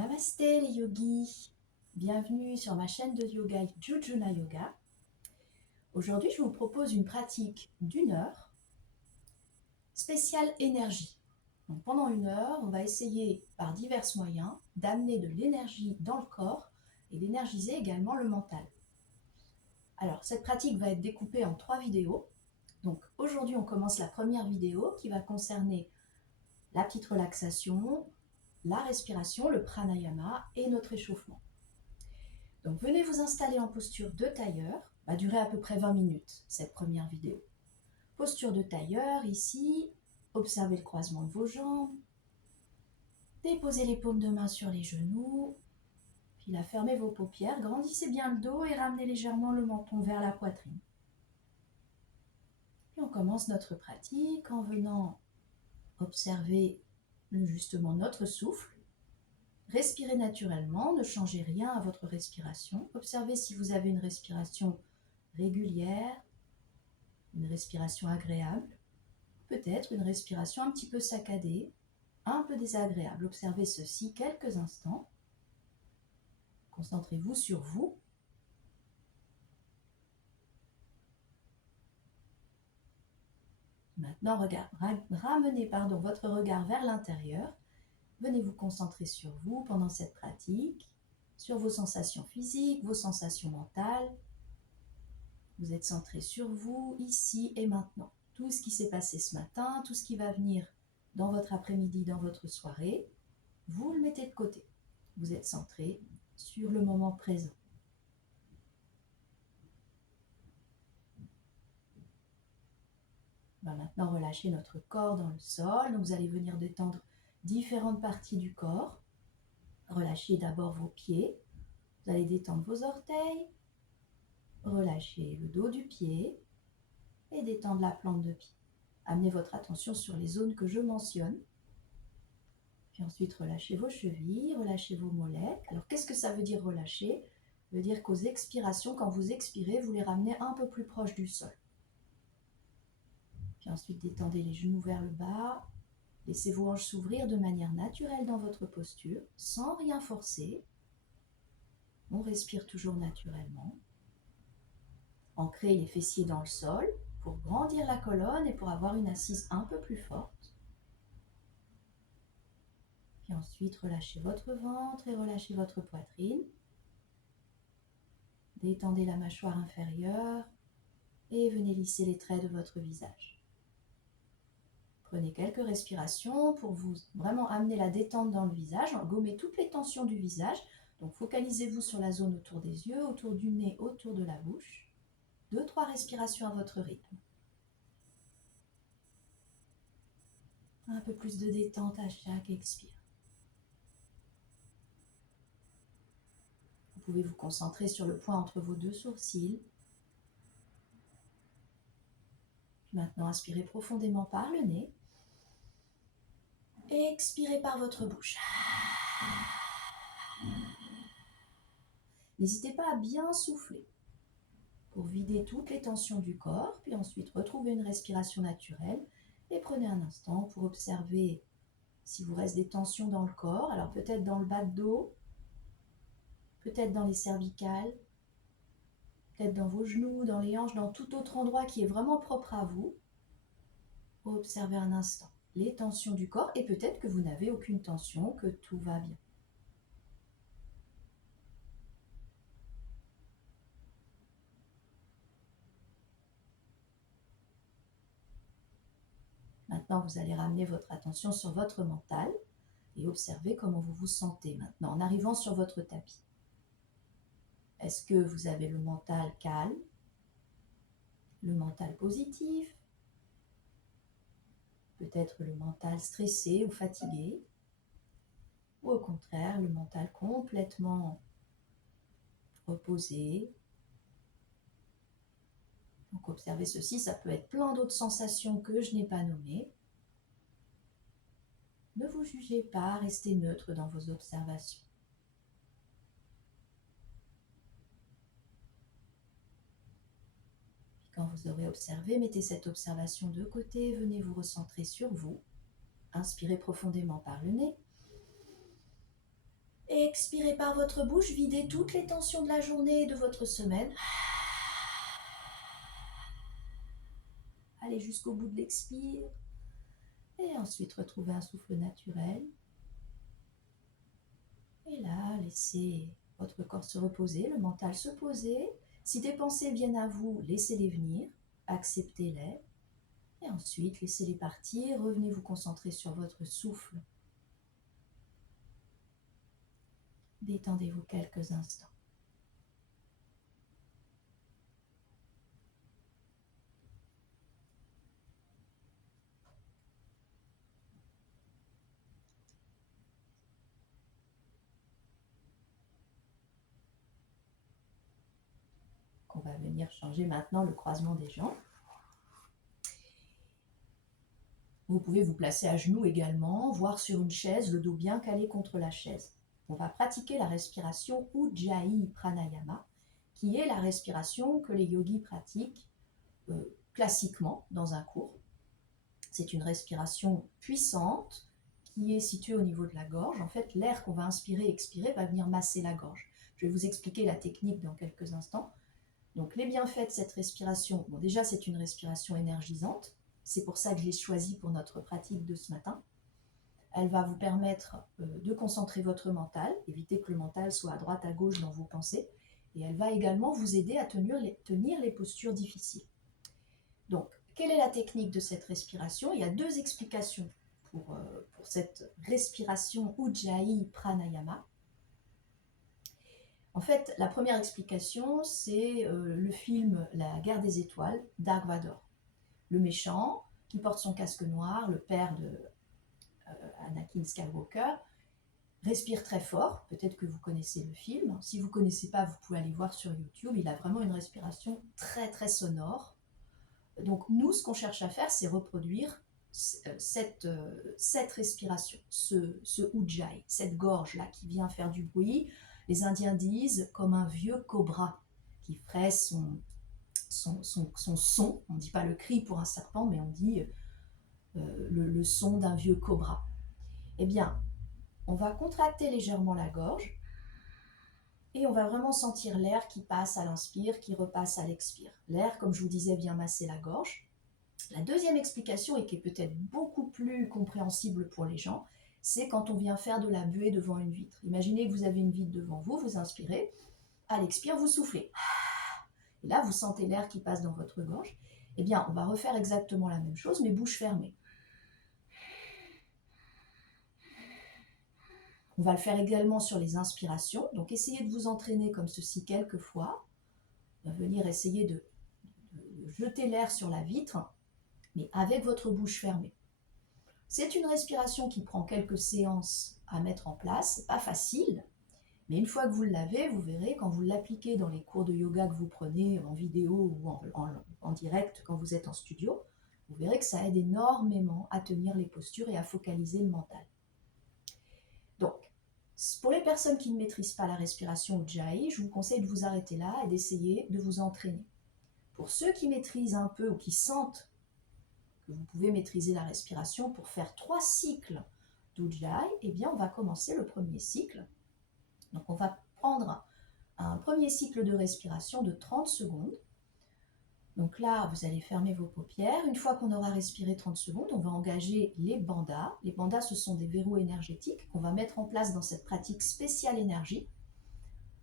Namasté les yogis, bienvenue sur ma chaîne de yoga Jujuna Yoga. Aujourd'hui, je vous propose une pratique d'1 heure spéciale énergie. Donc, pendant 1 heure, on va essayer par divers moyens d'amener de l'énergie dans le corps et d'énergiser également le mental. Alors, cette pratique va être découpée en 3 vidéos. Donc, aujourd'hui, on commence la première vidéo qui va concerner la petite relaxation, la respiration, le pranayama et notre échauffement. Donc venez vous installer en posture de tailleur, va durer à peu près 20 minutes cette première vidéo. Posture de tailleur ici, observez le croisement de vos jambes, déposez les paumes de main sur les genoux, puis là fermez vos paupières, grandissez bien le dos et ramenez légèrement le menton vers la poitrine. Puis on commence notre pratique en venant observer justement notre souffle. Respirez naturellement, ne changez rien à votre respiration. Observez si vous avez une respiration régulière, une respiration agréable, peut-être une respiration un petit peu saccadée, un peu désagréable. Observez ceci quelques instants. Concentrez-vous sur vous. Maintenant, ramenez votre regard vers l'intérieur. Venez vous concentrer sur vous pendant cette pratique, sur vos sensations physiques, vos sensations mentales. Vous êtes centré sur vous, ici et maintenant. Tout ce qui s'est passé ce matin, tout ce qui va venir dans votre après-midi, dans votre soirée, vous le mettez de côté. Vous êtes centré sur le moment présent. On va maintenant relâcher notre corps dans le sol. Donc vous allez venir détendre différentes parties du corps. Relâchez d'abord vos pieds. Vous allez détendre vos orteils. Relâchez le dos du pied et détendre la plante de pied. Amenez votre attention sur les zones que je mentionne. Puis ensuite, relâchez vos chevilles, relâchez vos mollets. Alors, qu'est-ce que ça veut dire relâcher? Ça veut dire qu'aux expirations, quand vous expirez, vous les ramenez un peu plus proche du sol. Puis ensuite, détendez les genoux vers le bas. Laissez vos hanches s'ouvrir de manière naturelle dans votre posture, sans rien forcer. On respire toujours naturellement. Ancrez les fessiers dans le sol pour grandir la colonne et pour avoir une assise un peu plus forte. Puis ensuite, relâchez votre ventre et relâchez votre poitrine. Détendez la mâchoire inférieure et venez lisser les traits de votre visage. Prenez quelques respirations pour vous vraiment amener la détente dans le visage. Gommez toutes les tensions du visage. Donc focalisez-vous sur la zone autour des yeux, autour du nez, autour de la bouche. 2-3 respirations à votre rythme. Un peu plus de détente à chaque expire. Vous pouvez vous concentrer sur le point entre vos 2 sourcils. Maintenant, inspirez profondément par le nez. Et expirez par votre bouche. N'hésitez pas à bien souffler pour vider toutes les tensions du corps, puis ensuite retrouvez une respiration naturelle et prenez un instant pour observer s'il vous reste des tensions dans le corps. Alors peut-être dans le bas de dos, peut-être dans les cervicales, peut-être dans vos genoux, dans les hanches, dans tout autre endroit qui est vraiment propre à vous. Observez un instant les tensions du corps et peut-être que vous n'avez aucune tension, que tout va bien. Maintenant, vous allez ramener votre attention sur votre mental et observer comment vous vous sentez maintenant en arrivant sur votre tapis. Est-ce que vous avez le mental calme, le mental positif, peut-être le mental stressé ou fatigué, ou au contraire le mental complètement reposé? Donc observez ceci, ça peut être plein d'autres sensations que je n'ai pas nommées. Ne vous jugez pas, restez neutre dans vos observations. Puis quand vous aurez observé, mettez cette observation de côté, venez vous recentrer sur vous. Inspirez profondément par le nez. Expirez par votre bouche, videz toutes les tensions de la journée et de votre semaine. Allez jusqu'au bout de l'expire. Et ensuite, retrouvez un souffle naturel. Et là, laissez votre corps se reposer, le mental se poser. Si des pensées viennent à vous, laissez-les venir, acceptez-les. Et ensuite, laissez-les partir, revenez vous concentrer sur votre souffle. Détendez-vous quelques instants. On va venir changer maintenant le croisement des jambes. Vous pouvez vous placer à genoux également, voire sur une chaise, le dos bien calé contre la chaise. On va pratiquer la respiration Ujjayi Pranayama, qui est la respiration que les yogis pratiquent classiquement dans un cours. C'est une respiration puissante qui est située au niveau de la gorge. En fait, l'air qu'on va inspirer et expirer va venir masser la gorge. Je vais vous expliquer la technique dans quelques instants. Donc, les bienfaits de cette respiration, bon, déjà, c'est une respiration énergisante. C'est pour ça que je l'ai choisie pour notre pratique de ce matin. Elle va vous permettre de concentrer votre mental, éviter que le mental soit à droite, à gauche dans vos pensées. Et elle va également vous aider à tenir les postures difficiles. Donc, quelle est la technique de cette respiration? Il y a deux explications pour cette respiration Ujjayi Pranayama. En fait, la première explication, c'est le film La guerre des étoiles, Dark Vador. Le méchant, qui porte son casque noir, le père de Anakin Skywalker, respire très fort. Peut-être que vous connaissez le film. Si vous ne connaissez pas, vous pouvez aller voir sur YouTube. Il a vraiment une respiration très très sonore. Donc nous, ce qu'on cherche à faire, c'est reproduire cette respiration, ce ujjayi, cette gorge-là qui vient faire du bruit. Les Indiens disent comme un vieux cobra qui ferait son son. On ne dit pas le cri pour un serpent, mais on dit le son d'un vieux cobra. Eh bien, on va contracter légèrement la gorge et on va vraiment sentir l'air qui passe à l'inspire, qui repasse à l'expire. L'air, comme je vous disais, vient masser la gorge. La deuxième explication, et qui est peut-être beaucoup plus compréhensible pour les gens, c'est quand on vient faire de la buée devant une vitre. Imaginez que vous avez une vitre devant vous, vous inspirez, à l'expire, vous soufflez. Et là, vous sentez l'air qui passe dans votre gorge. Eh bien, on va refaire exactement la même chose, mais bouche fermée. On va le faire également sur les inspirations. Donc, essayez de vous entraîner comme ceci quelques fois. On va venir essayer de jeter l'air sur la vitre, mais avec votre bouche fermée. C'est une respiration qui prend quelques séances à mettre en place. C'est pas facile, mais une fois que vous l'avez, vous verrez, quand vous l'appliquez dans les cours de yoga que vous prenez en vidéo ou en direct quand vous êtes en studio, vous verrez que ça aide énormément à tenir les postures et à focaliser le mental. Donc, pour les personnes qui ne maîtrisent pas la respiration Ujjayi, je vous conseille de vous arrêter là et d'essayer de vous entraîner. Pour ceux qui maîtrisent un peu ou qui sentent que vous pouvez maîtriser la respiration pour faire 3 cycles d'Ujjayi, eh bien on va commencer le premier cycle. Donc on va prendre un premier cycle de respiration de 30 secondes. Donc là, vous allez fermer vos paupières. Une fois qu'on aura respiré 30 secondes, on va engager les bandhas. Les bandhas, ce sont des verrous énergétiques qu'on va mettre en place dans cette pratique spéciale énergie.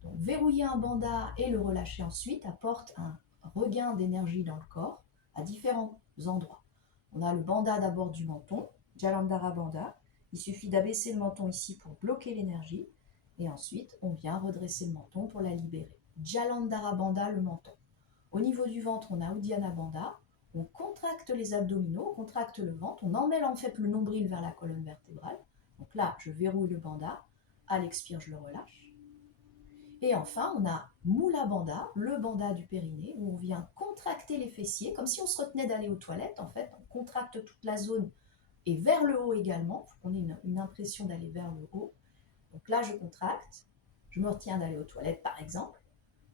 Donc verrouiller un bandha et le relâcher ensuite apporte un regain d'énergie dans le corps à différents endroits. On a le bandha d'abord du menton, Jalandhara Bandha. Il suffit d'abaisser le menton ici pour bloquer l'énergie. Et ensuite, on vient redresser le menton pour la libérer. Jalandhara Bandha, le menton. Au niveau du ventre, on a Uddiyana Bandha. On contracte les abdominaux, on contracte le ventre, on emmène en fait le nombril vers la colonne vertébrale. Donc là, je verrouille le bandha. À l'expire, je le relâche. Et enfin, on a Mula Bandha, le bandha du périnée, où on vient contracter les fessiers, comme si on se retenait d'aller aux toilettes. En fait, on contracte toute la zone et vers le haut également. Il faut qu'on ait une impression d'aller vers le haut. Donc là, je contracte, je me retiens d'aller aux toilettes par exemple,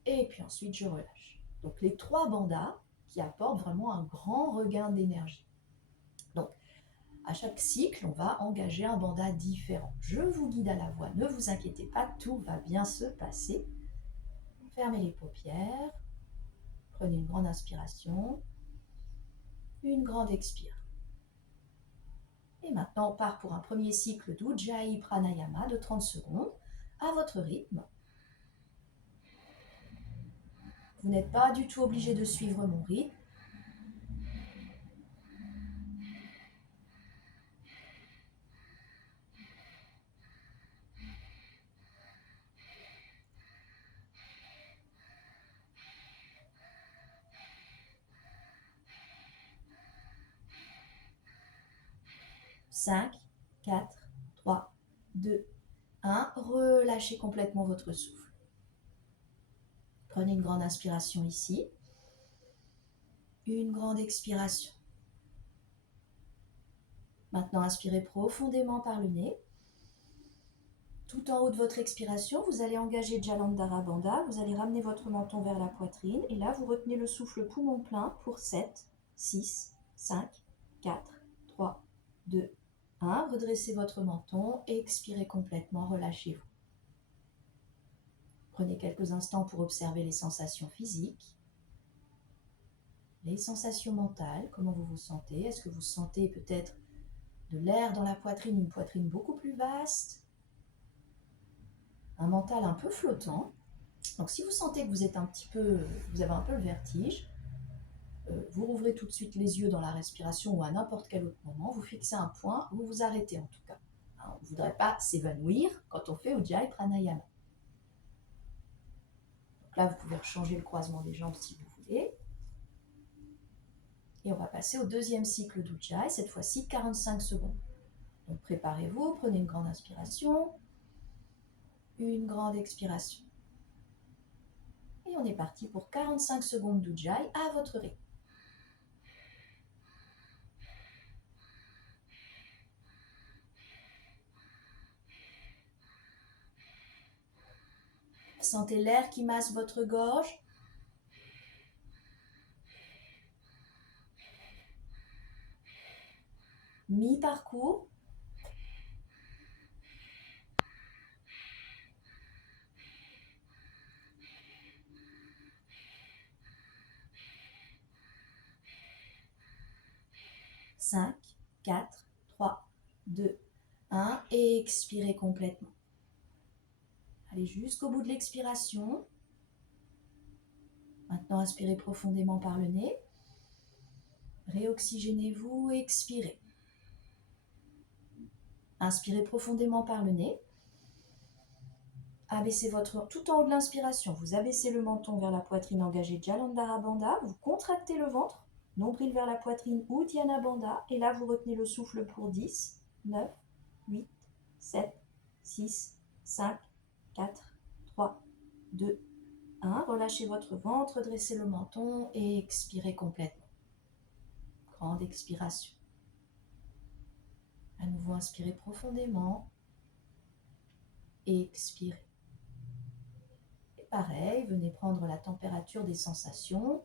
et puis ensuite je relâche. Donc les 3 bandhas qui apportent vraiment un grand regain d'énergie. Donc À chaque cycle, on va engager un bandha différent. Je vous guide à la voix, ne vous inquiétez pas, tout va bien se passer. Fermez les paupières, prenez une grande inspiration, une grande expire. Et maintenant, on part pour un premier cycle d'Ujjayi Pranayama de 30 secondes, à votre rythme. Vous n'êtes pas du tout obligé de suivre mon rythme. Cinq, 4, 3, 2, 1. Relâchez complètement votre souffle. Prenez une grande inspiration ici. Une grande expiration. Maintenant, inspirez profondément par le nez. Tout en haut de votre expiration, vous allez engager Jalandhara Bandha. Vous allez ramener votre menton vers la poitrine. Et là, vous retenez le souffle poumon plein pour 7, 6, 5, 4, 3, 2, 1. Redressez votre menton. Expirez complètement. Relâchez-vous. Prenez quelques instants pour observer les sensations physiques. Les sensations mentales, comment vous vous sentez? Est-ce que vous sentez peut-être de l'air dans la poitrine, une poitrine beaucoup plus vaste, un mental un peu flottant? Donc si vous sentez que vous êtes vous avez un peu le vertige, vous rouvrez tout de suite les yeux dans la respiration ou à n'importe quel autre moment, vous fixez un point, vous vous arrêtez en tout cas. On ne voudrait pas s'évanouir quand on fait Ujjayi Pranayama. Donc là, vous pouvez changer le croisement des jambes si vous voulez. Et on va passer au deuxième cycle d'Ujjayi, cette fois-ci 45 secondes. Donc préparez-vous, prenez une grande inspiration, une grande expiration. Et on est parti pour 45 secondes d'Ujjayi à votre rythme. Sentez l'air qui masse votre gorge. Mi-parcours. Cinq, 4, 3, 2, 1. Et expirez complètement. Allez jusqu'au bout de l'expiration. Maintenant, inspirez profondément par le nez. Réoxygénez-vous, expirez. Inspirez profondément par le nez. Abaissez tout en haut de l'inspiration, vous abaissez le menton vers la poitrine, engagez Jalandhara Bandha, vous contractez le ventre, nombril vers la poitrine ou Uddiyana Bandha, et là vous retenez le souffle pour 10, 9, 8, 7, 6, 5, 4, 3, 2, 1. Relâchez votre ventre, dressez le menton et expirez complètement. Grande expiration. À nouveau, inspirez profondément et expirez. Pareil, venez prendre la température des sensations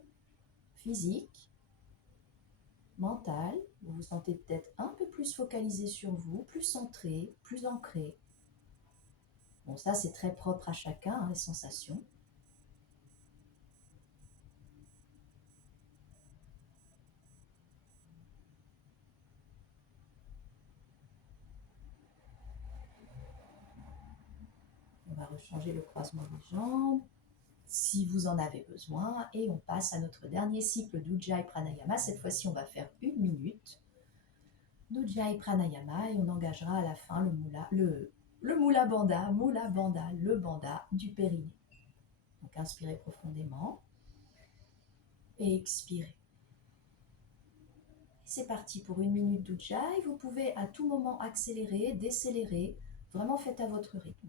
physiques, mentales. Vous vous sentez peut-être un peu plus focalisé sur vous, plus centré, plus ancré. Bon, ça c'est très propre à chacun, les sensations. On va rechanger le croisement des jambes, si vous en avez besoin, et on passe à notre dernier cycle d'Ujjayi Pranayama. Cette fois-ci, on va faire 1 minute d'Ujjayi Pranayama et on engagera à la fin le Mula Bandha, le bandha du périnée. Donc inspirez profondément et expirez. C'est parti pour 1 minute d'Ujjayi. Vous pouvez à tout moment accélérer, décélérer, vraiment faites à votre rythme.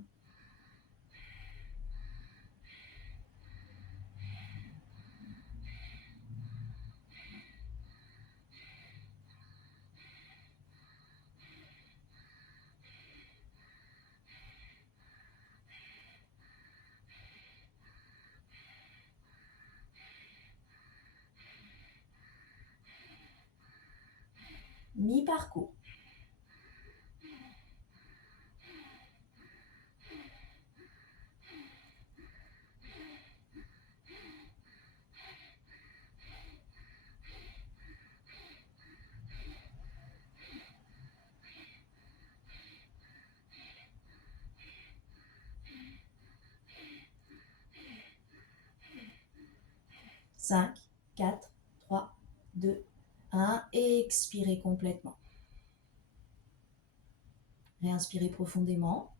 Mi-parcours. 5, 4, 3, 2, 1. Expirez complètement. Réinspirez profondément.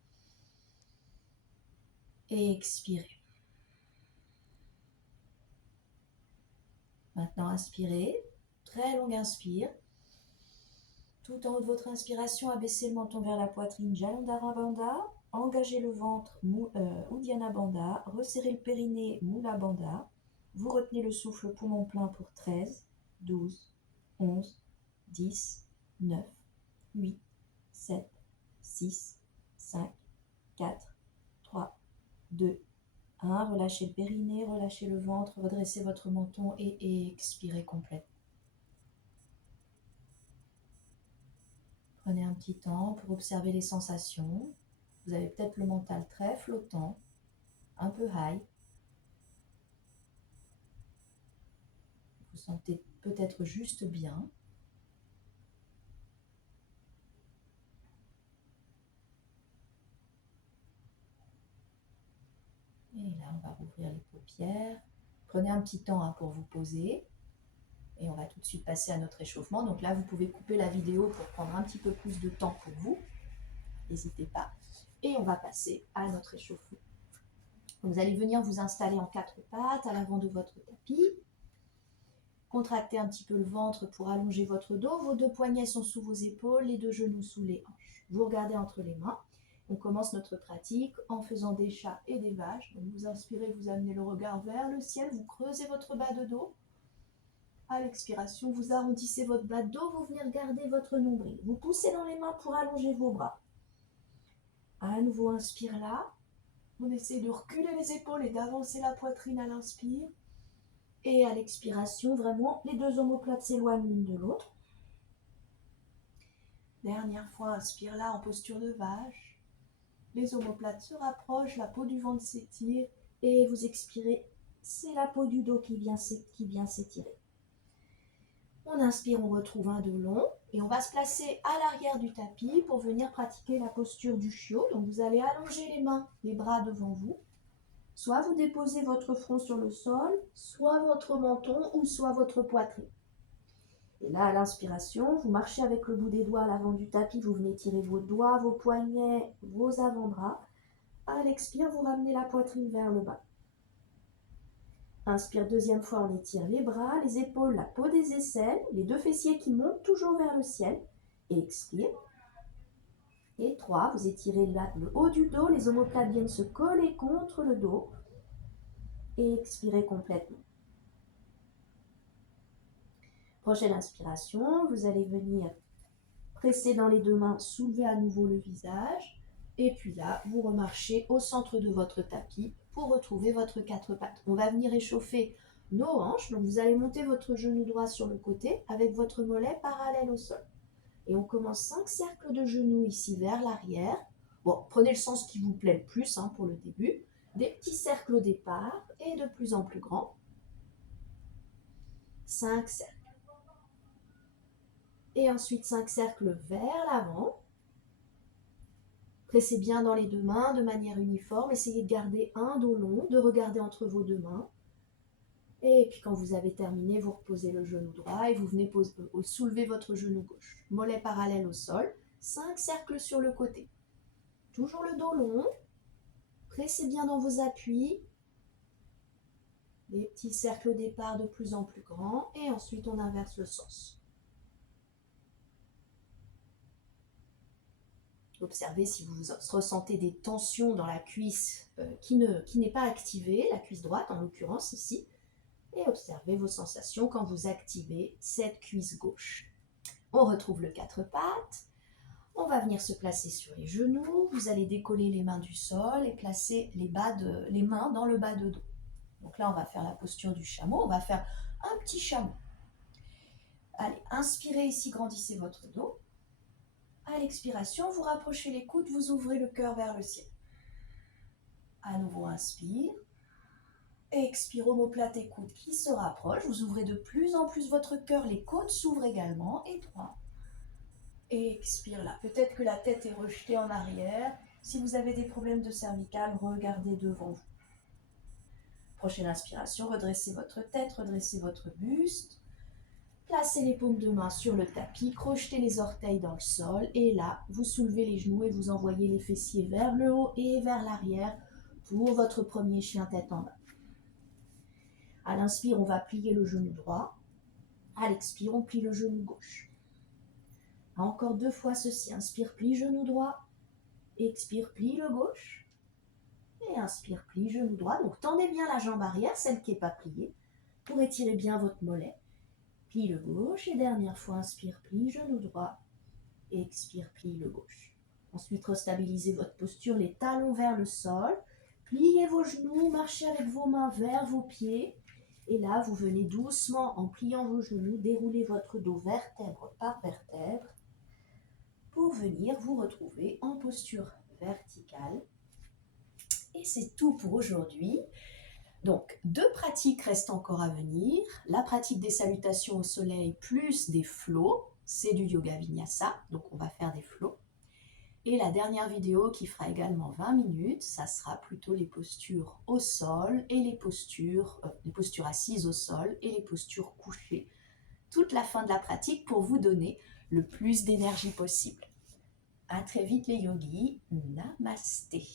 Expirez. Maintenant, inspirez. Très longue inspire. Tout en haut de votre inspiration, abaissez le menton vers la poitrine, Jalandhara Bandha. Engagez le ventre, Uddiyana Bandha. Resserrez le périnée, Mula Bandha. Vous retenez le souffle poumon plein pour 13, 12, 11, 10, 9, 8, 7, 6, 5, 4, 3, 2, 1. Relâchez le périnée, relâchez le ventre, redressez votre menton et expirez complètement. Prenez un petit temps pour observer les sensations. Vous avez peut-être le mental très flottant, un peu high. Vous sentez peut-être juste bien. Et là, on va rouvrir les paupières. Prenez un petit temps pour vous poser. Et on va tout de suite passer à notre échauffement. Donc là, vous pouvez couper la vidéo pour prendre un petit peu plus de temps pour vous. N'hésitez pas. Et on va passer à notre échauffement. Vous allez venir vous installer en 4 pattes à l'avant de votre tapis. Contractez un petit peu le ventre pour allonger votre dos. Vos 2 poignets sont sous vos épaules, les 2 genoux sous les hanches. Vous regardez entre les mains. On commence notre pratique en faisant des chats et des vaches. Donc vous inspirez, vous amenez le regard vers le ciel, vous creusez votre bas de dos. À l'expiration, vous arrondissez votre bas de dos, vous venez regarder votre nombril. Vous poussez dans les mains pour allonger vos bras. À nouveau, inspire là. On essaie de reculer les épaules et d'avancer la poitrine à l'inspire. Et à l'expiration, vraiment, les 2 omoplates s'éloignent l'une de l'autre. Dernière fois, inspire là en posture de vache. Les omoplates se rapprochent, la peau du ventre s'étire. Et vous expirez, c'est la peau du dos qui vient s'étirer. On inspire, on retrouve un dos long et on va se placer à l'arrière du tapis pour venir pratiquer la posture du chiot. Donc vous allez allonger les mains, les bras devant vous. Soit vous déposez votre front sur le sol, soit votre menton ou soit votre poitrine. Et là, à l'inspiration, vous marchez avec le bout des doigts à l'avant du tapis, vous venez tirer vos doigts, vos poignets, vos avant-bras. À l'expire, vous ramenez la poitrine vers le bas. Inspire, deuxième fois, on étire les bras, les épaules, la peau des aisselles, les 2 fessiers qui montent toujours vers le ciel. Et expire. Et 3, vous étirez le haut du dos, les omoplates viennent se coller contre le dos. Et expirez complètement. Prochaine inspiration, vous allez venir presser dans les 2 mains, soulever à nouveau le visage. Et puis là, vous remarchez au centre de votre tapis pour retrouver votre 4 pattes. On va venir échauffer nos hanches. Donc vous allez monter votre genou droit sur le côté avec votre mollet parallèle au sol. Et on commence 5 cercles de genoux ici vers l'arrière. Bon, prenez le sens qui vous plaît le plus pour le début. Des petits cercles au départ et de plus en plus grands. 5 cercles. Et ensuite 5 cercles vers l'avant. Pressez bien dans les 2 mains de manière uniforme. Essayez de garder un dos long, de regarder entre vos 2 mains. Et puis quand vous avez terminé, vous reposez le genou droit et vous venez soulever votre genou gauche. Mollet parallèle au sol. 5 cercles sur le côté. Toujours le dos long. Pressez bien dans vos appuis. Des petits cercles au départ de plus en plus grands. Et ensuite, on inverse le sens. Observez si vous ressentez des tensions dans la cuisse qui n'est pas activée, la cuisse droite en l'occurrence ici. Et observez vos sensations quand vous activez cette cuisse gauche. On retrouve le 4 pattes. On va venir se placer sur les genoux. Vous allez décoller les mains du sol et placer les mains dans le bas de dos. Donc là, on va faire la posture du chameau. On va faire un petit chameau. Allez, inspirez ici, grandissez votre dos. À l'expiration, vous rapprochez les coudes, vous ouvrez le cœur vers le ciel. À nouveau, inspire. Expire, omoplate et coudes qui se rapprochent. Vous ouvrez de plus en plus votre cœur, les côtes s'ouvrent également. Et 3. Expire là. Peut-être que la tête est rejetée en arrière. Si vous avez des problèmes de cervicale, regardez devant vous. Prochaine inspiration, redressez votre tête, redressez votre buste. Placez les paumes de main sur le tapis, crochetez les orteils dans le sol et là, vous soulevez les genoux et vous envoyez les fessiers vers le haut et vers l'arrière pour votre premier chien tête en bas. À l'inspire, on va plier le genou droit. À l'expire, on plie le genou gauche. Encore 2 fois ceci. Inspire, plie genou droit. Expire, plie le gauche. Et inspire, plie genou droit. Donc tendez bien la jambe arrière, celle qui n'est pas pliée, pour étirer bien votre mollet. Plie le gauche et dernière fois, inspire, plie genou droit. Expire, plie le gauche. Ensuite, restabilisez votre posture, les talons vers le sol. Pliez vos genoux, marchez avec vos mains vers vos pieds. Et là, vous venez doucement, en pliant vos genoux, dérouler votre dos vertèbre par vertèbre pour venir vous retrouver en posture verticale. Et c'est tout pour aujourd'hui. Donc, 2 pratiques restent encore à venir. La pratique des salutations au soleil plus des flots, c'est du yoga vinyasa, donc on va faire des flots. Et la dernière vidéo qui fera également 20 minutes, ça sera plutôt les postures au sol et les postures assises au sol et les postures couchées. Toute la fin de la pratique pour vous donner le plus d'énergie possible. À très vite les yogis, namasté.